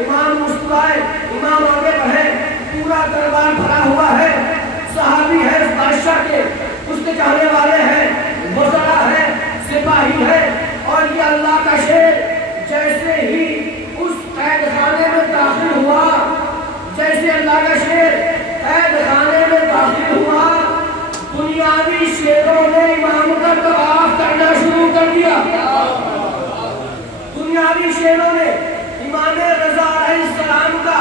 امام مسکرائے، امام آگے بڑھے، پورا دربار بھرا ہوا ہے، صحابی ہے اس بادشاہ کے، اس کے چاہنے والے ہیں، وزراء ہے، سپاہی ہے، اور یہ اللہ کا شیر جیسے ہی اس قید خانے میں داخل ہوا، جیسے اللہ کا شیر قید خانے میں داخل ہوا، دنیاوی شیروں نے امام کا طواف کرنا شروع کر دیا۔ دنیاوی شیروں نے امام رضا علیہ السلام کا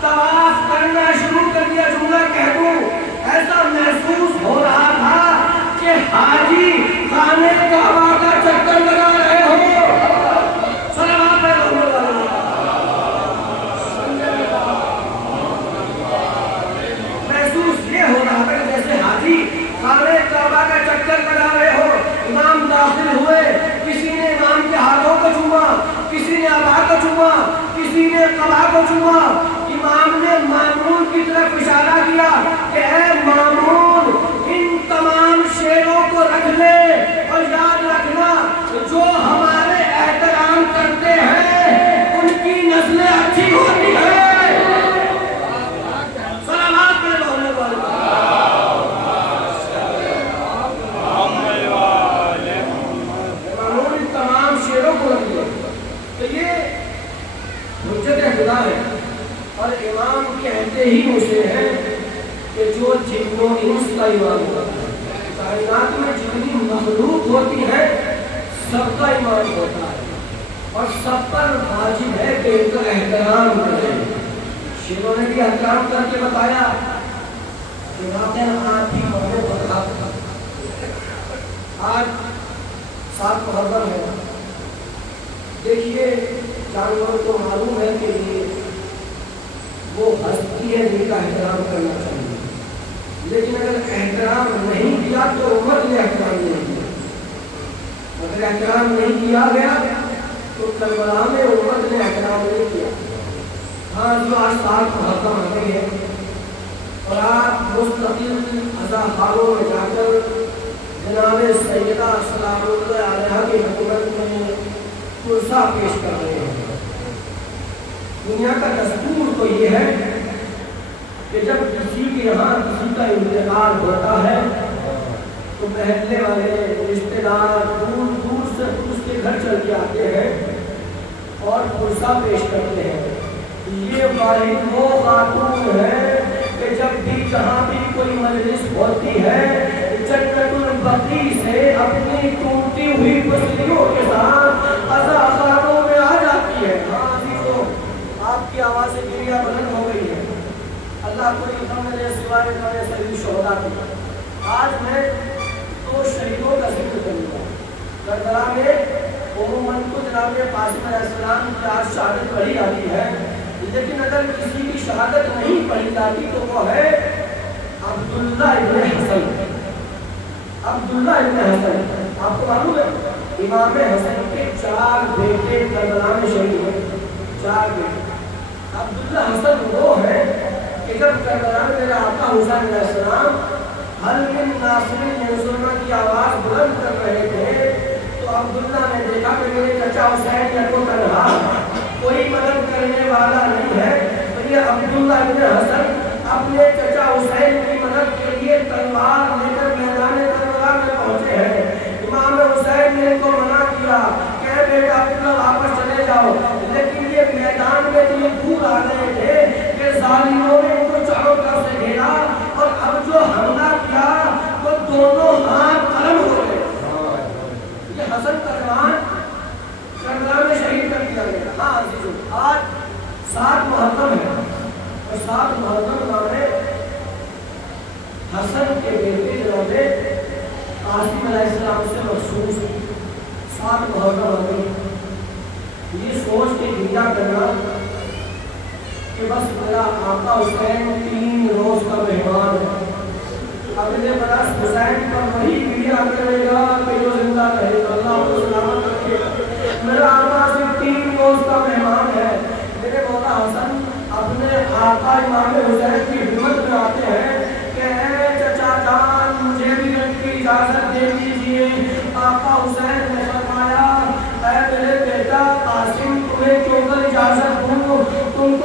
طواف کرنا شروع کر دیا۔ جملہ کہہ دوں، ایسا محسوس ہو رہا تھا کہ حاجی خانے کعبہ کا چکر لگا رہے ہو۔ صلوات اللہ علیہ۔ محسوس یہ ہو رہا تھا کہ جیسے حاجی خانے کعبہ کا چکر لگا رہے ہو۔ امام داخل ہوئے، کسی نے امام کے ہاتھوں کو چوما، کسی نے ابا کو چوما، کسی نے قبا کو چوما۔ امام نے مامون کی طرف اشارہ کیا کہ اے مامون، ان تمام شیروں کو رکھ لے، اور یاد رکھنا جو ہمارے احترام کرتے ہیں ان کی نسلیں اچھی ہوتی ہیں۔ سلامات میں ہونے والے مامون ان تمام شیروں کو رکھ لے۔ تو یہ حجت خدا ہے، اور امام کہتے ہی اسے ہیں کہ جو جن و انس کا امام ہوتا ہے، کائنات میں جتنی مخلوق ہوتی ہے سب کا امام ہوتا ہے، اور سب پر واجب ہے کہ ان کا احترام کریں۔ شیروں نے بھی احترام کر کے بتایا کہ واقعہ آپ ہی موقع پر آج 7 محرم ہے۔ دیکھیے جانوروں کو معلوم ہے کہ وہ ہستی ہے جن کا احترام کرنا چاہیے، لیکن اگر احترام نہیں کیا تو امت نے احترام نہیں کیا۔ اگر احترام نہیں کیا گیا تو کربلا میں امت نے احترام نہیں کیا۔ ہاں جو آج 7 محرم آ گئی ہے، اور آپ مستقل عزا خانوں میں جا کر جناب سیدہ سلام اللہ علیہ کی حکومت میں پرسہ پیش کر رہے ہیں۔ دنیا کا دستور تو یہ ہے کہ جب کسی کے یہاں کسی کا انتقال ہوتا ہے تو محلے والے رشتے دار دور دور سے اس کے گھر چل کے آتے ہیں اور پرسہ پیش کرتے ہیں۔ یہ واحد وہ خاتون ہے کہ جب بھی جہاں بھی کوئی مجلس ہوتی ہے جنت البقیع سے اپنی ٹوٹی ہوئی پسلیوں کے ساتھ عزا خانوں میں آ جاتی ہے۔ آپ کی آواز سے گریا بلند ہو گئی ہے، اللہ کو رحم نے سوائے کرے سبھی شہداء کی۔ آج میں 2 شہیدوں کا ذکر کروں گا۔ کربلا میں عموماً تو جناب قاسم علیہ السلام کی آج شہادت پڑھی جاتی ہے، لیکن اگر کسی کی شہادت نہیں پڑھی جاتی تو وہ ہے عبداللہ ابن حسن۔ عبداللہ ابن حسن، آپ کو معلوم ہے امام حسن کے 4 بیٹے کربلا میں شہید ہوئے، 4 بیٹے۔ عبداللہ حسن وہ ہے کہ جب کربلا میں میرا آقا حسین علیہ السلام حل من ناصر ینصرنا کی آواز بلند کر رہے تھے تو عبداللہ نے دیکھا کہ میرے چچا حسین یا تو تنہا، کوئی مدد کرنے والا نہیں ہے، تو یہ عبداللہ ابن حسن اپنے چچا حسین کی مدد کے لیے تلوار لے کر میدان کربلا میں پہنچے ہیں۔ امام حسین نے ان کو منع کیا کہ بیٹا عبداللہ واپس چلے جاؤ، لیکن یہ میدان میں تو یہ دور آ گئے تھے کہ ظالموں نے ان کو چاروں طرف سے گھیرا، اور اب جو حملہ کیا وہ دونوں ہاتھ قلم ہو گئے۔ یہ حسن کربلا کربلا میں شہید کر دیا گیا۔ ہاں عزیزو، آج 7 محرم ہے، اور 7 محرم نامے حسن کے بیٹے جناب قاسم علیہ السلام سے مخصوص 7 محرم آ گئی۔ یہ سوچ کے گریا کرنا کہ بس میرا آقا حسین 3 روز کا مہمان ہے، اگلے برس حسین پر وہی گریا کرے گا کہ جو زندہ رہے گا، اللہ کو سلامت رکھے۔ میرا آقا صرف 3 روز کا مہمان ہے۔ میرے مولا حسن اپنے آقا امام حسین کی خدمت میں آتے ہیں کہ اے چچا جان مجھے بھی ان کی اجازت دے دیجیے۔ آقا حسین نے فرمایا اے میرے بیٹا قاسم تمہیں کیوں کر اجازت دوں،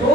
2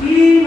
3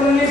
19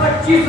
25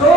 2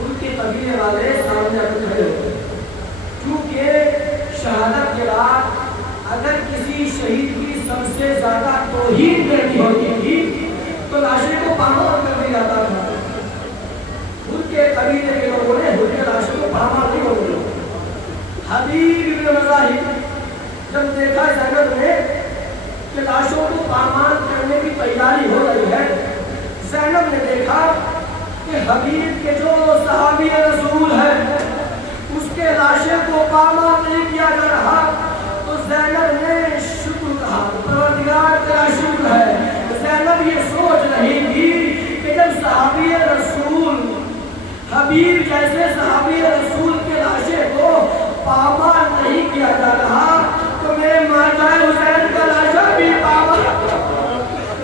ان کے قبیلے والے سامنے اپنے کھڑے ہوتے ہیں، کیونکہ شہادت کے بعد اگر کسی شہید کی سب سے زیادہ توہین کرنی ہوتی تھی تو لاشیں کو پامال کر دیا جاتا تھا۔ ان کے قبیلے کے لوگوں نے ان کے لاشوں کو پامال نہیں ہونے دیا۔ حبیب بن مظاہر جب دیکھا زینب نے کہ لاشوں کو پامال کرنے کی تیاری ہو رہی ہے، زینب نے دیکھا کہ حبیب کے جو صحابی رسول ہے اس کے لاشیں کو پامال نہیں کیا جا رہا، تو زینب نے شکر کہا، پروردگار تیرا شکر ہے۔ زینب یہ سوچ رہی تھی کہ جب صحابی رسول حبیب جیسے صحابی رسول کے لاشیں کو پامال نہیں کیا جا رہا تو میرے ماجا حسین کا لاشا بھی پامال،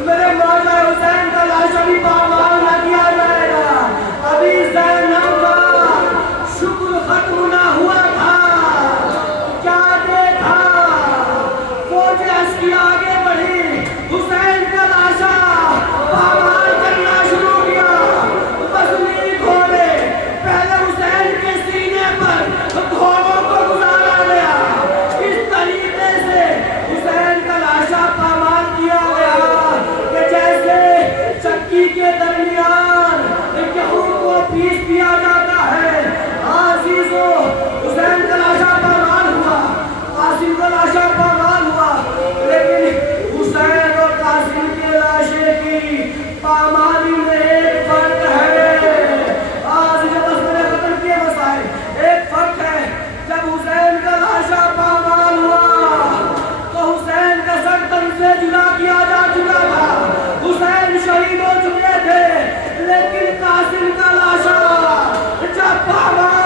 میرے ماجا حسین کا لاشا بھی پامال نہ کیا جائے گا۔ ابھی زینب کا شکر ختم نہ ہوا تھا، کیا دیکھا؟ فوج عسکری آگے بڑھی، حسین کا لاشا پامال کرنا شروع کیا۔ وزنی گھوڑے پہلے حسین کے سینے پر گھوڑوں کو گزارا گیا، اس طریقے سے حسین کا لاشا پامال کیا گیا کہ جیسے چکی کے درمیان گیہوں کو پیس دیا جاتا ہے۔ عزیزو، حسین کا لاشا پامال ہوا، قاسم کا لاشا پامال ہوا، لیکن حسین اور قاسم کے لاشے کی پامالی میں ایک فرق ہے۔ آج جب اس میں ختم کیے مسائل، ایک فرق ہے، جب حسین کا لاشا پامال ہوا تو حسین کا سر تن سے جدا کیا جا چکا تھا، حسین شہید ہو چکے تھے، لیکن قاسم کا لاشا جب پامال